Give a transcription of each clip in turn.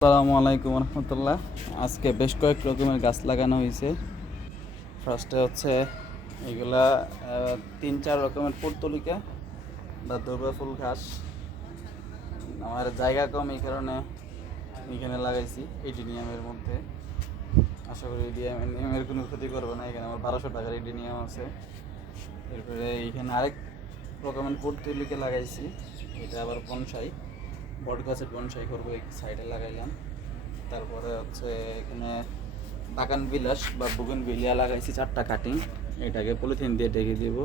আসসালামু আলাইকুম রহমতুল্লাহ। আজকে বেশ কয়েক রকমের গাছ লাগানো হয়েছে। ফার্স্টে হচ্ছে এগুলা তিন চার রকমের পুর্তলিকা বা দুর্বা ফুল ঘাস। আমার জায়গা কম এই কারণে এখানে লাগাইছি এডিনিয়ামের মধ্যে। আশা করি এডিনিয়ামের কোনো ক্ষতি করবে না, এখানে আমার বারোশো টাকার এডিনিয়াম আছে। এরপরে এখানে আরেক রকমের পুর্তলিকা লাগাইছি, এটা আবার বনসাই। বট গাছের বনসাই করব, এই সাইডে লাগাইলাম। তারপরে হচ্ছে এখানে বাগান বিলাস বা বুগন বিলিয়া লাগাইছি চারটা কাটিং। এটাকে পলিথিন দিয়ে ঢেকে দিব।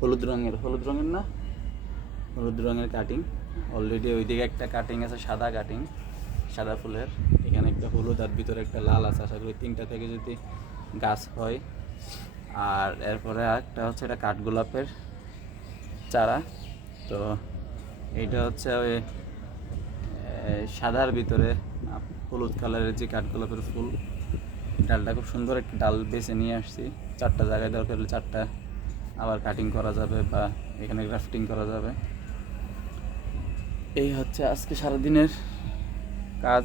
হলুদ রঙের হলুদ রঙের না? হলুদ রঙের কাটিং। অলরেডি ওইদিকে একটা কাটিং আছে, সাদা কাটিং, সাদা ফুলের। এখানে একটা হলুদ আর ভিতরে একটা লাল আছে। আশা করি তিনটা থেকে যদি গাছ হয়। আর এরপরে একটা হচ্ছে এটা কাঠগোলাপের চারা। তো এইটা হচ্ছে ওই সাদার ভিতরে হলুদ কালারের যে কাঠগোলাপের ফুল, ডালটা খুব সুন্দর একটা ডাল বেছে নিয়ে আসছি। চারটা জায়গায় দরকার হলে চারটা। আবার কাটিং করা যাবে বা এখানে গ্রাফটিং করা যাবে। এই হচ্ছে আজকে সারাদিনের কাজ।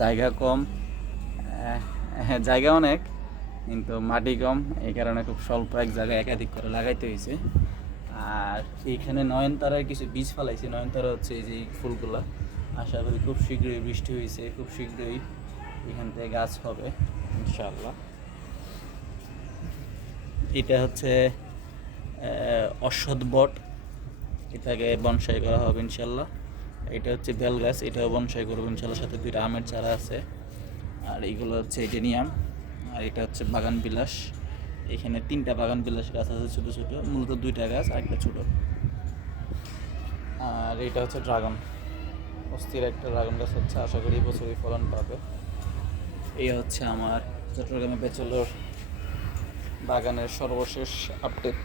জায়গা কম। হ্যাঁ জায়গা অনেক, কিন্তু মাটি কম। এই কারণে খুব স্বল্প এক জায়গায় একাধিক করে লাগাইতে হয়েছে। আর এইখানে নয়নতারার কিছু বীজ ফেলাইছে। নয়নতারা হচ্ছে এই যে ফুলগুলা। আশা করি খুব শীঘ্রই বৃষ্টি হয়েছে, খুব শীঘ্রই এখান থেকে গাছ হবে ইনশাল্লাহ এটা হচ্ছে অশ্বত্থ বট, এটাকে বনসাই করা হবে ইনশাল্লাহ এটা হচ্ছে বেল গাছ, এটাও বনসাই করব ইনশাল্লাহ সাথে দুইটা আমের চারা আছে। আর এইগুলো হচ্ছে এডেনিয়াম, আর এটা হচ্ছে বাগান বিলাস। এখানে তিনটা বাগান বিলাস গাছ আছে, ছোটো ছোটো, মূলত দুইটা গাছ আর একটা ছোটো। আর এটা হচ্ছে ড্রাগন। অস্থির একটা ড্রাগন গাছ হচ্ছে। আশা করি বছরই ফলন পাবে। এই হচ্ছে আমার চট্টগ্রামে ব্যাচেলর বাগানের সর্বশেষ আপডেট